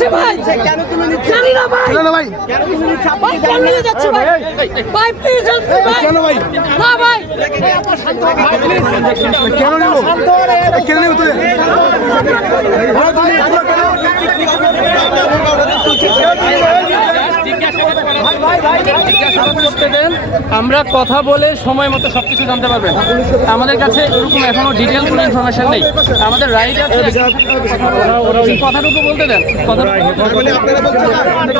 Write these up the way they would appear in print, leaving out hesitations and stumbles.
যাচ্ছে ভাই? কেন তুলে নিচ্ছে? জানি না ভাই। না ভাই কেন তুলে নিচ্ছে? ভাই কেন নিয়ে যাচ্ছে ভাই? ভাই প্লিজ হেল্প মি ভাই। কেন ভাই? না ভাই। কেন নেব কেন নেব তুই জিজ্ঞাসাবাদ করতে দেন, আমরা কথা বলে সময় মতো সবকিছু জানতে পারবেন। আমাদের কাছে এরকম এখনো ডিটেল কোনো ইনফরমেশন নেই। আমাদের রাইট আছে, কথাটুকু বলতে দেন।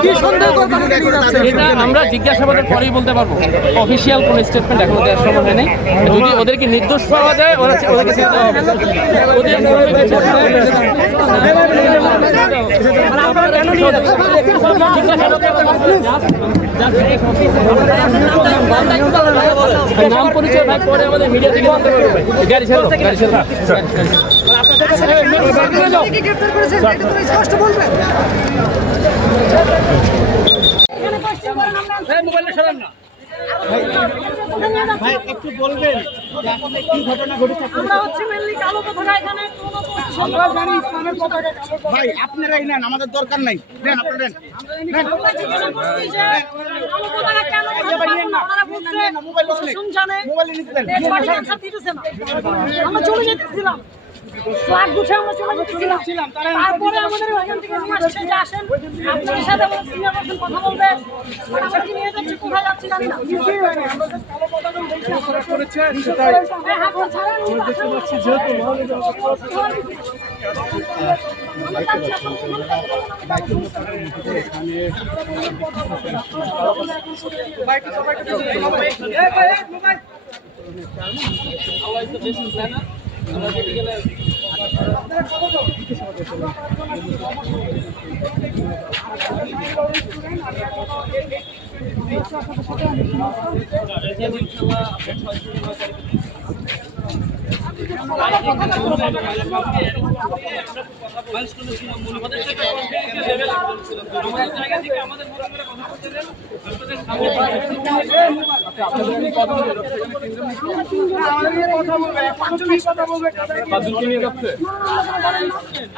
কি সন্দেহ করে তাকে নিয়ে যাচ্ছে? এটা আমরা জিজ্ঞাসাবাদের পরেই বলতে পারবো। অফিসিয়াল কোনো স্টেটমেন্ট এখনো দেওয়ার সময় নেই। যদি ওদেরকে নির্দোষ পাওয়া যায় ওদেরকে ছেড়ে দেওয়া হবে। নাম পরিচয় ভাই পরে আমাদের মিডিয়া থেকে জানতে পারবে। গাড়ি ছেড়ে দাও, গাড়ি ছেড়ে দাও। গ্রেফতার করেছেন এটা তো স্পষ্ট বলবেন। এখানে কোশ্চেন করেন আমরা মোবাইলে সরান না। ভাই একটু বলবেন যে আসলে কি ঘটনা ঘটেছে? আমরা হচ্ছে মেনলি কালো পতাকা এখানে কোনো আমরা জানি ইসলামের পতাকা কালো। ভাই আপনারাই নেন, আমাদের দরকার নাই। নেন আপনারা নেন। আমরা জিজ্ঞাসা করছি যে কালো পতাকা কেন ওনারা বলছে প্রশাসন জানে মোবাইলে নিতে দেন। পার্টি আনসার দিতেছে না। আমরা চলে যেতেছিলাম, ফ্ল্যাগ গুছে আমরা চলে যেতেছিলাম। তারপরে আমাদের ওইখান থেকে নিয়ে আসছে যে আসেন আপনাদের সাথে আমাদের সিনিয়র পারসন কথা বলবে। আমরা কি নিয়ে যাচ্ছি, কোথায় যাচ্ছি জানি না। হ্যাঁ, হাত ছাড়েন, উনি দেখতে পাচ্ছি যেহেতু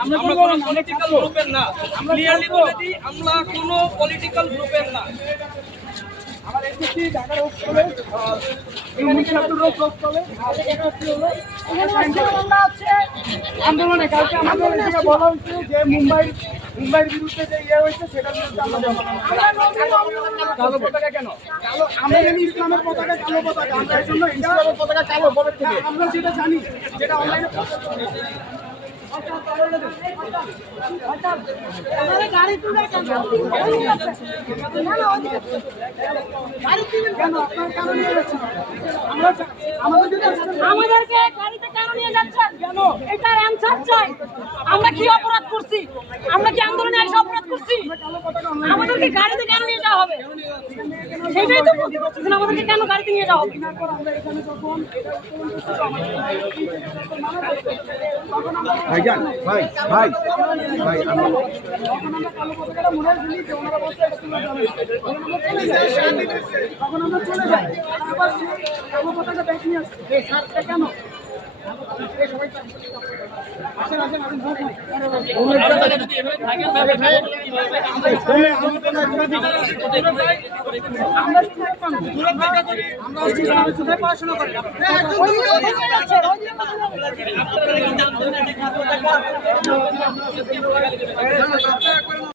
আমরা কোনো পলিটিক্যাল গ্রুপের না। ক্লিয়ারলি বলে দিই, আমরা কোনো পলিটিক্যাল গ্রুপের না। আমার SSC Dhaka road college unit ছাত্র রোড কলেজ আন্দোলনে কালকে আমাদের এখানে বলা হয়েছে যে মুম্বাইয়ের বিরুদ্ধে যে ইয়ে হয়েছে সেটার বিরুদ্ধে আমরা কালো পতাকা কেন? কালো আমরা জানি ইসলামের পতাকা কালো পতাকা, আমরা এই জন্য ইসলামের পতাকা কালো বলে থেকে আমরা যেটা জানি যেটা অনলাইনে গাড়ি তুলে কেন আমাদেরকে গাড়িতে কেন নিয়ে যাচ্ছেন? কেন এটার অ্যানসার চাই। আমরা কি অপরাধ করছি? আমরা কি আন্দোলনে এসে অপরাধ করছি? আমাদেরকে গাড়িতে কেন নিয়ে যাওয়া হবে? সেটাই তো বুঝতে পারছি না, আমাদেরকে কেন গাড়িতে নিয়ে যাওয়া হবে? ভাইজান ভাই ভাই ভাই আমি তখন আমরা চলে যাই, আবার কালো পতাকা ব্যাগ নিয়ে আসছি কেন? পড়াশোনা করি